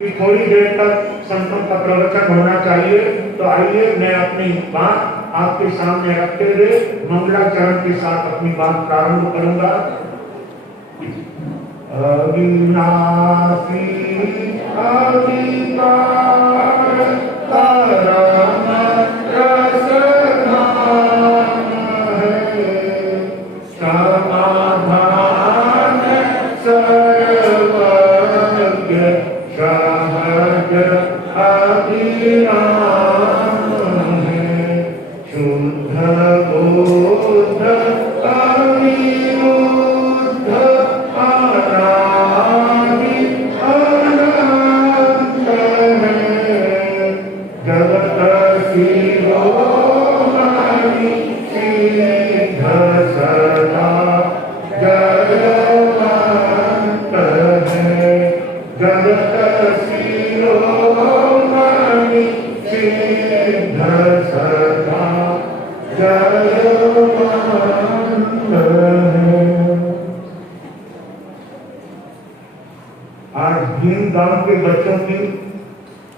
थोड़ी देर तक संतों का प्रवचन होना चाहिए। तो आइए मैं अपनी बात आपके सामने रखते हुए मंगलाचरण के साथ अपनी बात प्रारंभ करूंगा। अविनाशी अधिकार परम रसधाम है, समाधान सर्वज्ञ सहज अभिराम है, शुद्ध बुद्ध अविरुद्ध अनादि अनंत है, जगत शिरोमणि सिद्ध सदा जयवंत है, जगत शिरोमणि सिद्ध सदा जयवंत है। आज भीम गांव के बच्चों की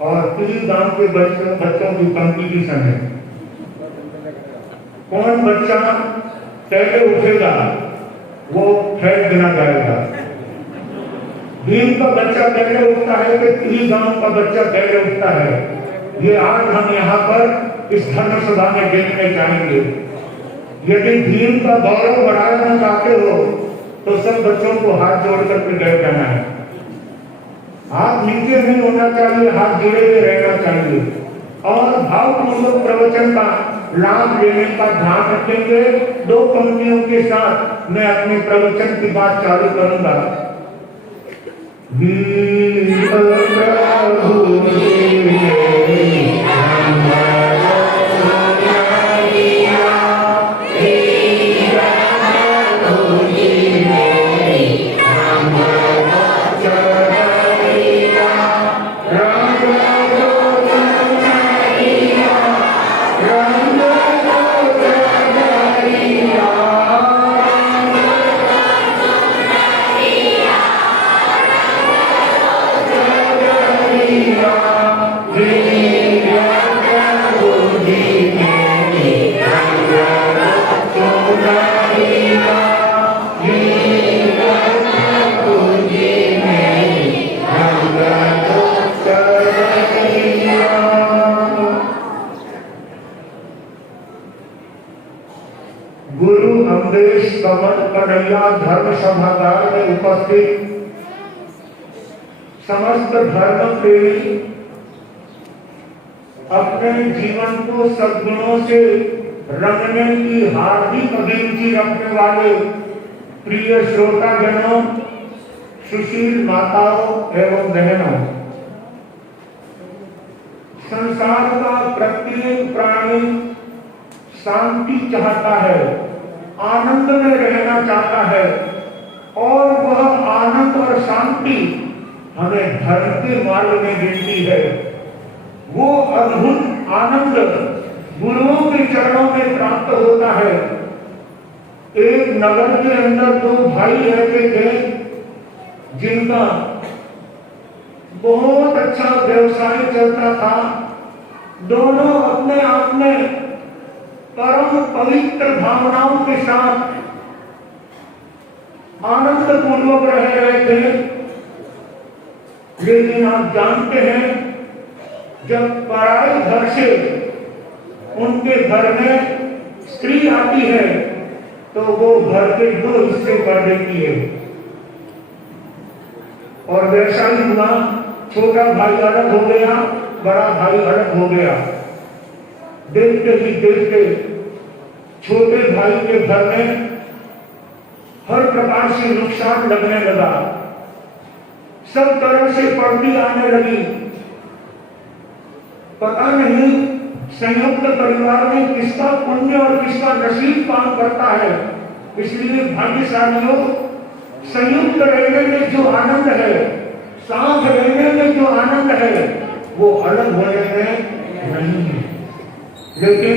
और तिली गांव के बच्चों की कंपटीशन है। कौन बच्चा पहले उठेगा वो फैल गिना जाएगा। भीम का बच्चा पहले उठता है कि तिली गांव का बच्चा पहले उठता है, ये आज हम यहाँ पर इस धर्मसभा में देखने जाएंगे। यदि भीम का गौरव बढ़ाना चाहते हो तो सब बच्चों को हाथ जोड़कर के बैठ जाना है। हाथ नीचे नहीं होना चाहिए, हाथ जुड़े हुए रहना चाहिए और भावपूर्वक प्रवचन का लाभ लेने का ध्यान रखेंगे। दो पंक्तियों के साथ मैं अपने प्रवचन की बात चालू करूंगा। गुरु अमरेश कमल कन्हैया धर्म सभागार में उपस्थित समस्त धर्म प्रेमी, अपने जीवन को सद्गुणों से रंगने की हार्दिक अभिरुचि रखने वाले प्रिय श्रोताजनों, सुशील माताओं एवं बहनों, संसार का प्रत्येक प्राणी शांति चाहता है, आनंद में रहना चाहता है और वह आनंद और शांति हमें धर्म के मार्ग में मिलती है। वो अद्भुत आनंद गुरुओं के चरणों में प्राप्त होता है। एक नगर के अंदर दो भाई रहते थे जिनका बहुत अच्छा व्यवसाय चलता था। दोनों अपने आप में परम पवित्र भावनाओं के साथ आनंद पूर्वक रह रहे थे। लेकिन आप जानते हैं, जब पराई घर से उनके घर में स्त्री आती है तो वो घर के दो हिस्से कर देती है और वैसा ही हुआ। छोटा भाई अलग हो गया, बड़ा भाई अलग हो गया। देखते ही देखते छोटे भाई के घर में हर प्रकार से नुकसान लगने लगा, सब तरह से पड़ती आने लगी। पता नहीं संयुक्त परिवार में किसका पुण्य और किसका नसीब काम करता है। इसलिए भाग्यशालियों, संयुक्त रहने में जो आनंद है, साथ रहने में जो आनंद है, वो अलग होने में नहीं है। लेकिन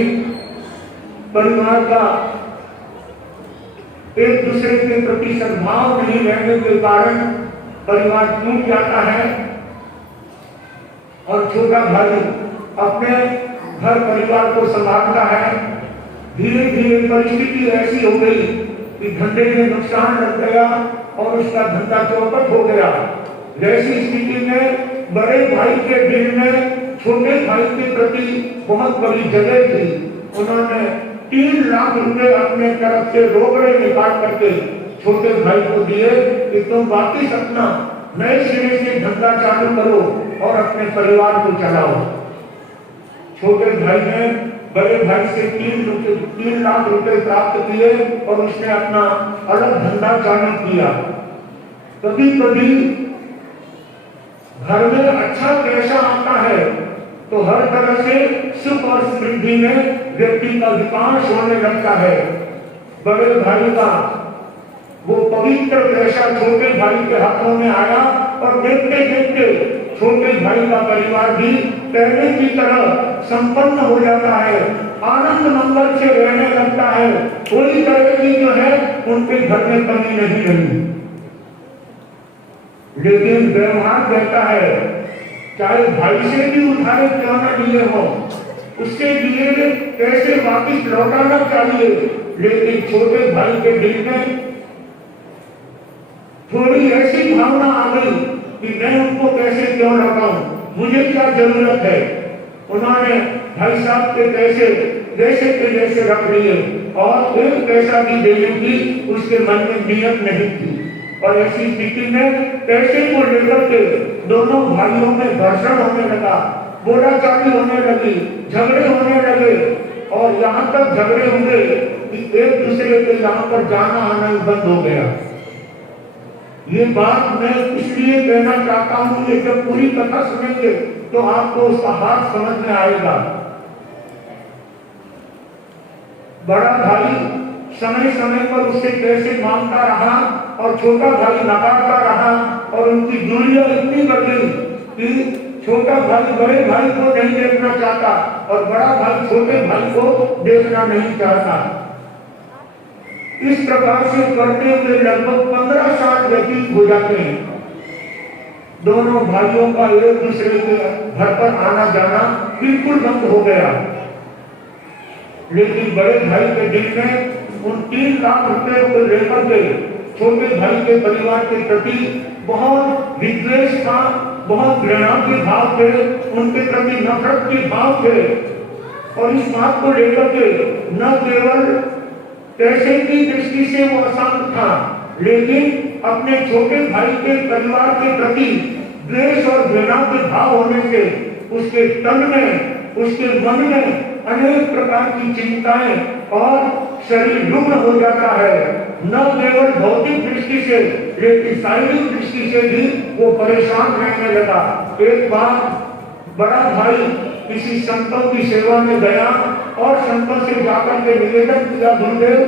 परिवार का एक दूसरे के प्रति सद्भाव नहीं रहने के कारण परिवार टूट जाता है। और छोटा भाई अपने घर परिवार को संभालता है। धीरे धीरे परिस्थिति ऐसी हो गई कि धंधे में नुकसान लग गया और उसका धंधा चौपट हो गया। ऐसी स्थिति में बड़े भाई के दिल में छोटे भाई के प्रति बहुत बड़ी जगह थी। उन्होंने 3 लाख रुपए अपने तरफ से रोकड़े निकाल करके छोटे भाई को दिए कि तुम वापिस अपना नए सिरे से धंधा चालू करो और अपने परिवार को चलाओ। छोटे भाई ने बड़े भाई से 3 लाख रुपए प्राप्त किए और उसने अपना अलग धंधा चालू किया। कभी कभी घर में अच्छा पैसा आता है तो हर तरह से सुख और समृद्धि में व्यक्ति का विकास होने लगता है। बड़े भाई का वो पवित्र पैसा छोटे भाई के हाथों में आया और देखते देखते छोटे भाई का परिवार भी पहले की तरह संपन्न हो जाता है, आनंद मंगल से रहने लगता है। कोई तरह की जो है उनके घर में कमी नहीं रही। लेकिन व्यवहार कहता है चाहे भाई से भी उधारे क्यों न लिए हो, उसके लिए कैसे वापिस लौटाना चाहिए। लेकिन छोटे भाई के दिल में थोड़ी ऐसी भावना आ गई कि मैं उनको कैसे क्यों लौटाऊं, मुझे क्या जरूरत है। उन्होंने भाई साहब के पैसे जैसे के जैसे रख लिए और एक पैसा भी देने की उसके मन में नियत नहीं थी। और ऐसी स्थिति में पैसे को लेकर के दोनों भाइयों में घर्षण होने लगा, बोलाचाली होने लगी, झगड़े होने लगे और यहाँ तक झगड़े हुए कि एक दूसरे के यहाँ पर जाना आना बंद हो गया। ये बात मैं इसलिए कहना चाहता हूँ कि जब पूरी कथा सुनेंगे तो आपको उसका हाथ समझ में आएगा। बड़ा भाई समय समय पर उससे पैसे मांगता रहा और छोटा भाई नकारता रहा और उनकी दूरियां इतनी बढ़ गई कि छोटा भाई बड़े भाई को नहीं देखना चाहता और बड़ा भाई छोटे भाई को देखना नहीं चाहता। इस प्रकार से करते हुए लगभग 15 साल व्यतीत हो जाते हैं। दोनों भाइयों का एक दूसरे के घर पर आना जाना बिल्कुल बंद हो गया। लेकिन बड़े भाई के दिल में उन 3 लाख रुपए को लेकर के छोटे भाई के परिवार के प्रति बहुत विद्वेष था, बहुत घृणा के भाव थे, उनके प्रति नफरत के भाव थे। और इस बात को लेकर के न केवल पैसे की दृष्टि से वो अशांत था, लेकिन अपने छोटे भाई के परिवार के प्रति द्वेष और घृणा के भाव होने से उसके तन में, उसके मन में अनेक प्रकार की चिंताएं और शरीर रुग्ण हो जाता है। न केवल भौतिक दृष्टि से लेकिन शारीरिक दृष्टि से भी वो परेशान रहने लगा। एक बार बड़ा भाई किसी संतों की सेवा में गया और संतों से जाकर के निवेदन किया, गुरुदेव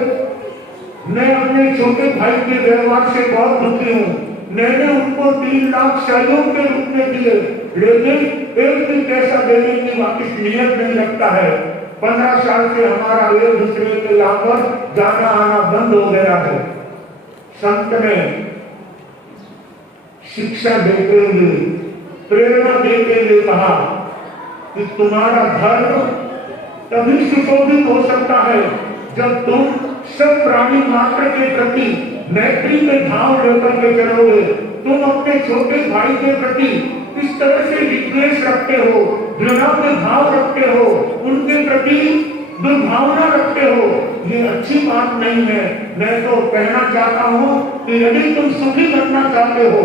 मैं अपने छोटे भाई के व्यवहार से बहुत दुखी हूँ। मैंने उनको 3 लाख सहयोग के रूप में दिए, लेकिन एक भी पैसा देने की वापिस नियत नहीं रखता है। 15 साल से हमारा एक दूसरे के यहाँ पर जाना आना बंद हो गया है। संत ने शिक्षा देते हुए, प्रेरणा देते हुए कहा कि तुम्हारा धर्म तभी सुशोभित हो सकता है जब तुम सब प्राणी मात्र के प्रति मैत्री के भाव लेकर के चलोगे। तुम अपने छोटे भाई के प्रति इस तरह से विद्वेष रखते हो, घृणा के भाव रखते हो, उनके प्रति दुर्भावना रखते हो, ये अच्छी बात नहीं है। मैं तो कहना चाहता हूँ कि यदि तुम सुखी बनना चाहते हो,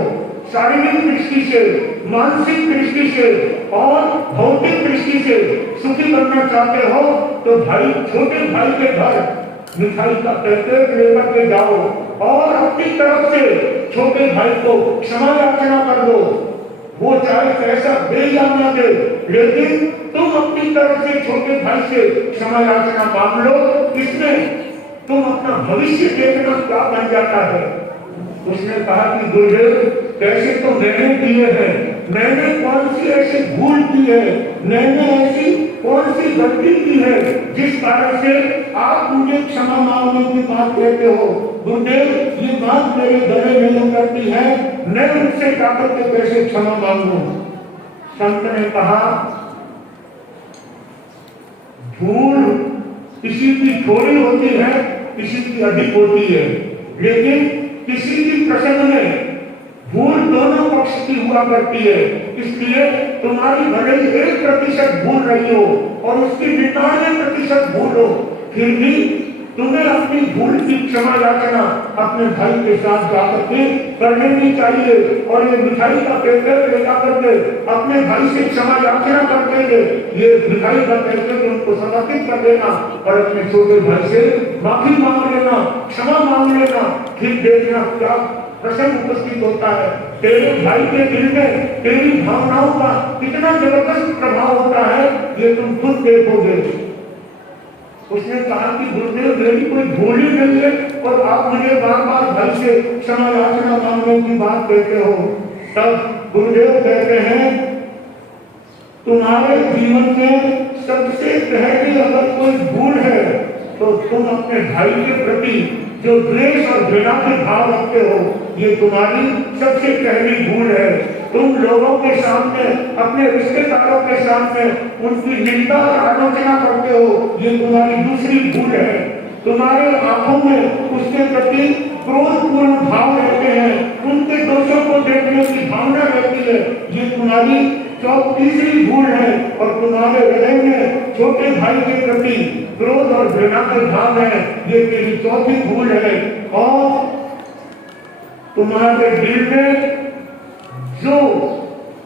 शारीरिक दृष्टि से, मानसिक दृष्टि से और भौतिक दृष्टि से सुखी बनना चाहते हो तो भाई छोटे भाई के घर मिठाई का पैकेट लेकर के जाओ और अपनी तरफ से छोटे भाई को क्षमा याचना कर दो। वो चाहे पैसा दे या न दे, लेकिन तुम अपनी तरफ से छोटे भाई से क्षमा याचना मांग लो। इसमें तुम अपना भविष्य देखना क्या बन जाता है। उसने कहा कि गुरुदेव पैसे तो मैंने दिए हैं, मैंने कौन सी ऐसी भूल की है, मैंने ऐसी कौन सी गलती की है जिस कारण से आप मुझे क्षमा मांगने की बात कहते हो। गुरुदेव ये बात मेरे गले में करती है, मैं उनसे जाकर के कैसे क्षमा मांगू। संत ने कहा, भूल किसी की थोड़ी होती है, किसी की अधिक होती है, लेकिन किसी भी प्रसंग में भूल दोनों पक्ष की हुआ करती है। इसलिए तुम्हारी भले ही 1% भूल रही हो और उसकी 99% भूल हो, फिर भी तुम्हें अपनी भूल की क्षमा याचना अपने भाई के साथ जाकर के कर लेनी चाहिए। और ये मिठाई का पैकेट लेकर करके अपने भाई से क्षमा याचना करते हुए ये मिठाई का पैकेट उनको समर्पित कर देना और अपने छोटे भाई से माफी मांग लेना, क्षमा मांग लेना। फिर देखना क्या प्रसंग उपस्थित होता है। तेरे भाई के दिल में तेरी भावनाओं का कितना जबरदस्त प्रभाव होता है, ये तुम खुद देखोगे। उसने कहा कि गुरुदेव मेरी कोई भूल ही नहीं है और आप मुझे बार बार भाई से क्षमा याचना मांगने की बात कहते हो। तब गुरुदेव कहते हैं, तुम्हारे जीवन में सबसे पहली अगर कोई भूल है तो तुम अपने भाई के प्रति जो द्वेष और घृणा के भाव रखते हो, ये तुम्हारी सबसे पहली भूल है। तुम लोगों के सामने, अपने रिश्तेदारों के सामने उनकी निंदा और आलोचना करते हो, ये तुम्हारी दूसरी भूल है। तुम्हारे आंखों में उसके प्रति क्रोधपूर्ण भाव रहते हैं, उनके दोषों को देखने की भावना रहती है, ये तुम्हारी तीसरी भूल है। और तुम्हारे हृदय में छोटे भाई के प्रति क्रोध और घृणा के भाव है, ये तेरी चौथी भूल है। और तुम्हारे दिल में जो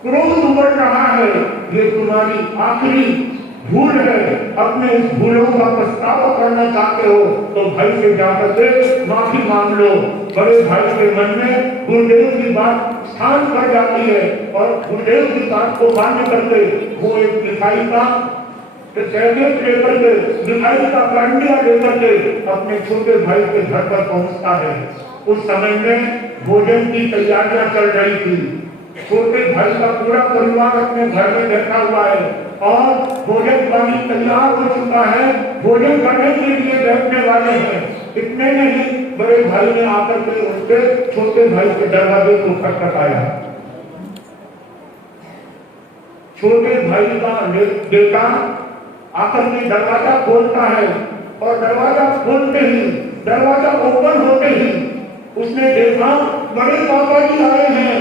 क्रोध उमड़ रहा है, ये तुम्हारी आखिरी भूल है। अपने इस भूलों का पछतावा करना चाहते हो तो भाई से जाकर के माफी मांग लो। बड़े भाई के मन में गुरुदेव की बात स्थान कर जाती है और गुरुदेव की बात को मान्य करके वो एक मिठाई का पैकेट लेकर के, मिठाई का कंडिया लेकर के अपने छोटे भाई के घर पर पहुंचता है। उस समय में भोजन की तैयारियां चल रही थी। छोटे भाई का पूरा परिवार अपने घर में बैठा हुआ है और भोजन पानी तैयार हो चुका है, भोजन करने के लिए बैठने वाले हैं। इतने नहीं, बड़े भाई ने आकर के उसके छोटे भाई के दरवाजे को खटखटाया। छोटे भाई का बेटा आकर के दरवाजा खोलता है और दरवाजा खोलते ही, दरवाजा ओपन होते ही उसने देखा बड़े पापा जी आए हैं।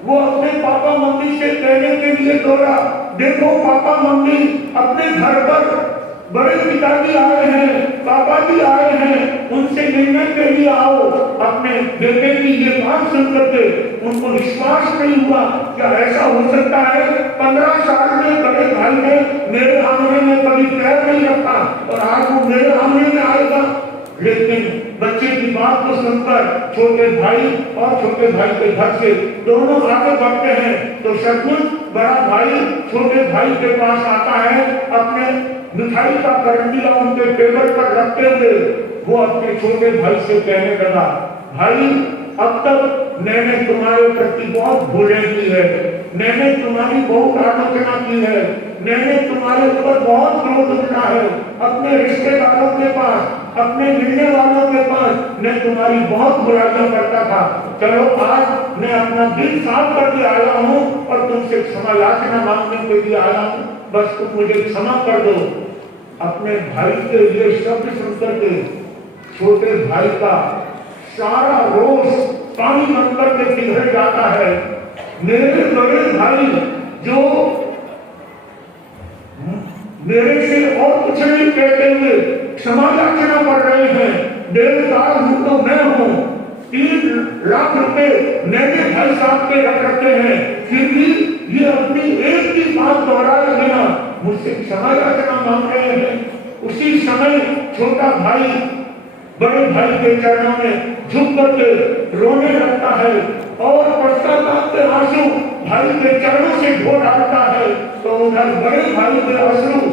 वो अपने पापा मम्मी से कहने के लिए दौड़ा, देखो पापा मम्मी अपने घर पर बड़े पिताजी आए हैं, पापा जी आए हैं, उनसे मिलने के लिए आओ। अपने बेटे की ये बात सुनकर के उनको विश्वास नहीं हुआ, क्या ऐसा हो सकता है? 15 साल में बड़े भाई ने मेरे आंगने में कभी पैर नहीं रखा और आज वो मेरे आंगने में आएगा। लेकिन बच्चे की बात को सुनकर छोटे भाई और छोटे भाई के घर से दोनों आगे बढ़ते हैं तो सचमुच बड़ा भाई छोटे भाई के पास आता है। अपने मिठाई का करंडिया उनके टेबल पर रखते हुए वो अपने छोटे भाई से कहने लगा, भाई अब तक मैंने तुम्हारे प्रति बहुत भूलें की है, मैंने तुम्हारी बहुत आलोचना की है, मैंने तुम्हारे ऊपर बहुत क्रोध उठा है। अपने रिश्तेदारों के पास, अपने मिलने वालों के पास मैं तुम्हारी बहुत बुराइयां करता था। चलो आज मैं अपना दिल साफ करके आया हूँ और तुमसे क्षमा याचना मांगने के लिए आया हूँ, बस तुम मुझे क्षमा कर दो। अपने भाई के ये शब्द सुनकर के छोटे भाई का सारा रोष पानी बनकर के पिघल जाता है। मेरे बड़े भाई जो मेरे से और कुछ नहीं कहते हुए क्षमा याचना कर रहे हैं, देवदार हूं तो मैं हूं, 3 लाख रुपए मैंने भाई साहब के रख रखे हैं, फिर भी ये अपनी एक ही बात दोहराए बिना मुझसे क्षमा याचना मांग रहे हैं। उसी समय छोटा भाई बड़े भाई के चरणों में झुक करके रोने लगता है और पश्चाताप के आंसू भाई के चरणों से धो डालता है। तो उधर बड़े भाई के आंसू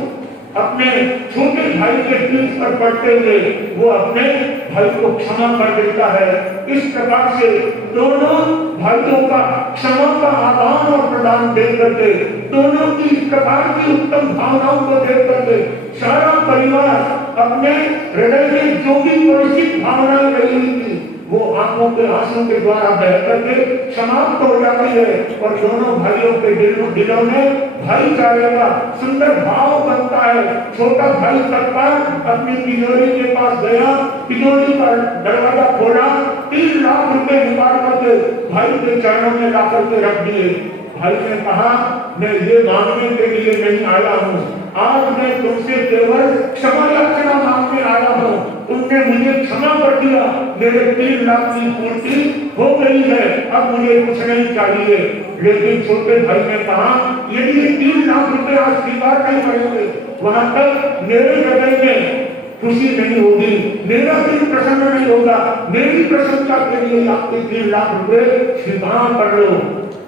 अपने छोटे भाई के पीठ पर पड़ते हुए वो अपने भाई को क्षमा कर देता है। इस प्रकार से दोनों भाइयों का क्षमा का आदान और प्रदान देख करके, दोनों की इस प्रकार की उत्तम भावनाओं को देख करके सारा परिवार अपने हृदय में जो भी परिचित भावनाएं रही थी वो आंखों के आंसू के द्वारा बह करके समाप्त हो जाती है और दोनों भाइयों के दिलों में भाईचारे का सुंदर भाव बनता है। छोटा भाई सत्पाल अपनी तिजोरी के पास गया, तिजोरी का दरवाजा खोला, 3 लाख रुपए निकाल करके भाई के चरणों में ला करके रख दिए। भाई ने कहा, मैं ये मांगने के लिए नहीं आया हूँ, आज मैं तुमसे केवल क्षमा याचना मांगने आया हूँ। तुमने मुझे क्षमा कर दिया, मेरे 3 लाख की पूर्ति हो गई है, अब मुझे कुछ नहीं चाहिए। लेकिन छोटे भाई ने कहा, यदि 3 लाख रुपए आज स्वीकार नहीं करेंगे, वहां तक मेरे हृदय में खुशी नहीं होगी, मेरा दिल प्रसन्न नहीं होगा, मेरी प्रसन्नता के लिए आपके 3 लाख रुपए स्वीकार कर लो।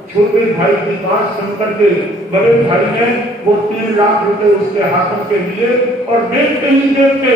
छोटे भाई की बात सुनकर के बड़े भाई ने वो 3 लाख रुपए उसके हाथों से लिए और देखते ही देखते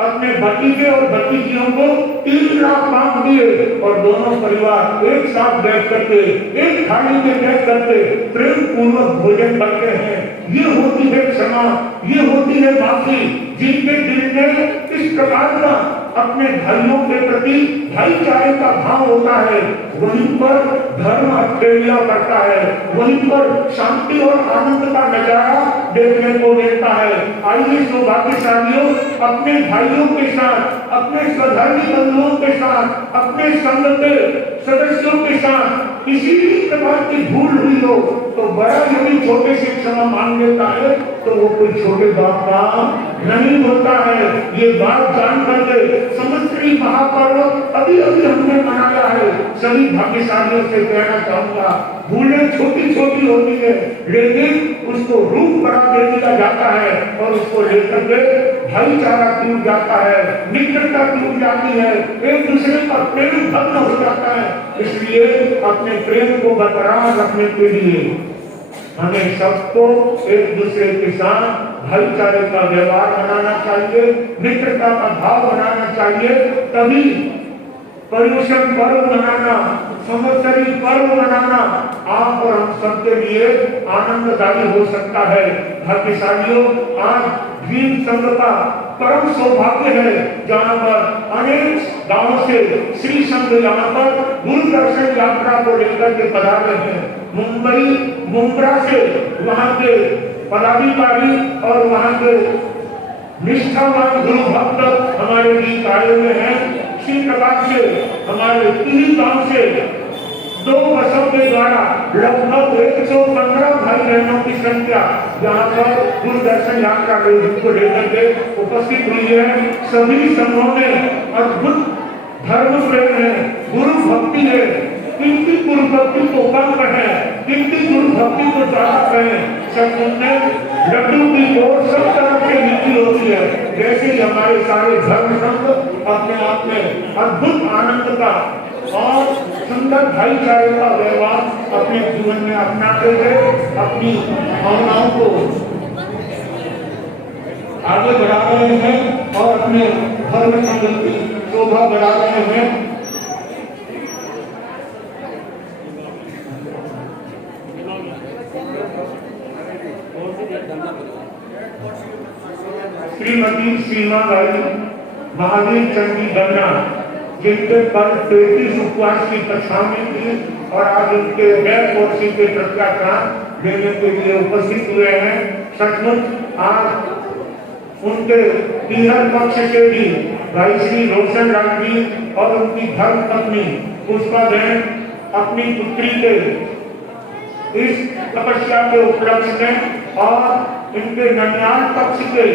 अपने भतीजे और भतीजियों को 3 लाख मांग दिए और दोनों परिवार एक साथ बैठ करके एक थाली में बैठ करके प्रेम पूर्वक भोजन करते हैं। ये होती है क्षमा, ये होती है माफी। जिनके दिल में इस प्रकार का अपने भाइयों के प्रति भाईचारे का भाव होता है, वहीं पर धर्म अठेलिया करता है, वहीं पर शांति और आनंद का नजारा देखने को मिलता है। आइए सौभाग्यशालियों, अपने भाइयों के साथ, अपने स्वधर्मी बंधुओं के साथ, अपने संघ के सदस्यों के साथ किसी भी प्रकार की भूल हुई हो तो बड़ा यदि छोटे से क्षमा मांग लेता है तो वो कोई छोटे बात का नहीं होता है। ये बात जान करके समस्त्री महापर्व अभी अभी हमने मनाया है। सभी भाग्यशालियों से कहना चाहूंगा, भूलें छोटी छोटी होती है लेकिन उसको रूप बड़ा दे दिया जाता है और उसको लेकर के भाईचारा टूट जाता है, मित्रता टूट जाती है, एक दूसरे का प्रेम भंग हो जाता है। इसलिए अपने प्रेम को बरकरार रखने के लिए हमें सबको एक दूसरे के साथ भाईचारे का व्यवहार बनाना चाहिए, मित्रता का भाव बनाना चाहिए। तभी पर्युषण पर्व मनाना, संवत्सरी पर्व मनाना आप और हम सबके लिए आनंददायी हो सकता है। भाग्यशालियों, आज भीम संघ का परम सौभाग्य है जहाँ पर अनेक गांवों से श्री संघ यहाँ पर गुरु दर्शन यात्रा को लेकर के पधारे हैं। मुंबई, मुंब्रा से वहाँ के पदाधिकारी और वहाँ के निष्ठावान गुरु भक्त हमारे बीच आए हुए हैं। इसी प्रकार से हमारे तीन गांव से 2 बसों के द्वारा लगभग 115 भाई बहनों की संख्या यहाँ पर गुरु दर्शन यात्रा को लेकर के उपस्थित हुई है। सभी संघों में अद्भुत धर्म प्रेम है, गुरु भक्ति है। किंतु गुरु भक्ति को कम कहें, किंतु गुरु भक्ति को ज्यादा कहें। सब में लड्डू की ओर सब तरह से नीति होती है। जैसे हमारे सारे धर्म संघ अपने आप में अद्भुत आनंद का और सुंदर भाईचारे का व्यवहार अपने जीवन में अपनाते हुए अपनी भावनाओं को आगे बढ़ा रहे हैं और अपने धर्म संघ की शोभा बढ़ा रहे हैं। श्रीमती सीमा गाई महावीर चंदी गन्ना, जिनके कल 33 उपवास की कक्षा में थी और आज उनके गैर कोर्सी के प्रत्याख्यान देने के लिए उपस्थित हुए हैं। सचमुच आज उनके तीहर पक्ष से भी भाई श्री रोशन राम जी और उनकी धर्म पत्नी पुष्पा बहन अपनी पुत्री के इस तपस्या के उपलक्ष्य में और इनके ननियाल पक्ष के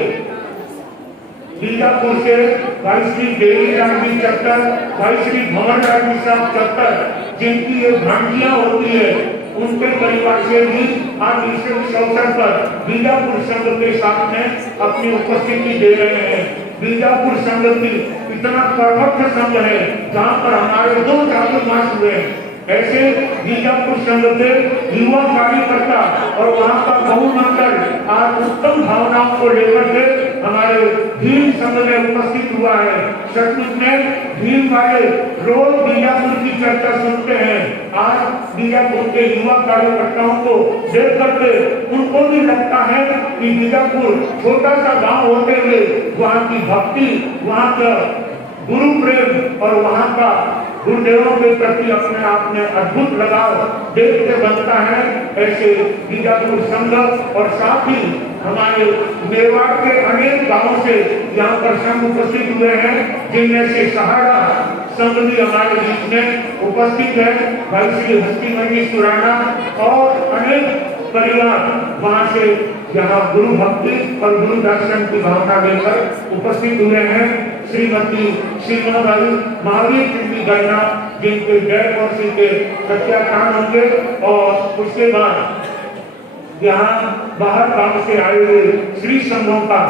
बीजापुर से भाई श्री देवी राम जी चक्कर, भाई श्री भवन राम जी साहब चक्कर, जिनकी ये भांजियां होती है, उनके परिवार से भी आज इस अवसर पर बीजापुर संघ के साथ में अपनी उपस्थिति दे रहे हैं। बीजापुर संघ की इतना प्रमुख संघ है जहाँ पर हमारे 2 चातुर्मास हुए। ऐसे बीजापुर संघ के युवा कार्यकर्ता और वहाँ का बहुमंडल आज उत्तम भावनाओं को लेकर के हमारे भीम संघ में उपस्थित हुआ है। सचमुच में भीम वाले रोज बीजापुर की चर्चा सुनते हैं। आज बीजापुर के युवा कार्यकर्ताओं को देख करके उनको भी लगता है कि बीजापुर छोटा सा गांव होते हुए वहाँ की भक्ति, वहाँ का गुरु प्रेम और वहाँ का गुरुदेवों के प्रति अपने आप में अद्भुत लगाव देखते बनता है। ऐसे बीजापुर संघ और साथ ही हमारे मेवाड़ के अनेक गांवों से यहाँ पर संघ उपस्थित हुए हैं, जिनमें से सहारा संघ भी हमारे बीच में उपस्थित है। भाई श्री हस्तीमणि सुराना और अनेक परिवार वहां से यहाँ गुरु भक्ति और गुरु दर्शन की भावना लेकर उपस्थित हुए हैं। श्रीमती श्रीमती महावीर की गणना जिनके जय वर्षी के सत्याकान होंगे और उसके बाद यहाँ बाहर गांव से आए हुए श्री संघों का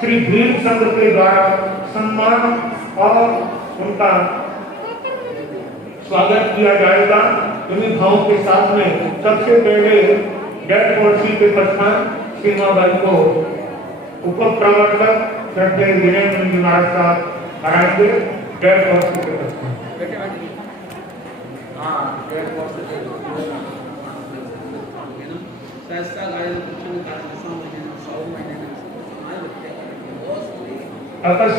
श्री भीम संघ के द्वारा सम्मान और उनका स्वागत किया जाएगा। इन्हीं भाव के साथ में सबसे पहले जय वर्षी के प्रधान सीमाबाई को उप प्रवर्तक श्रद्धेय वीरेंद्र जी महाराज साहब कराएंगे। जय वर्षी के प्रधान अवश्य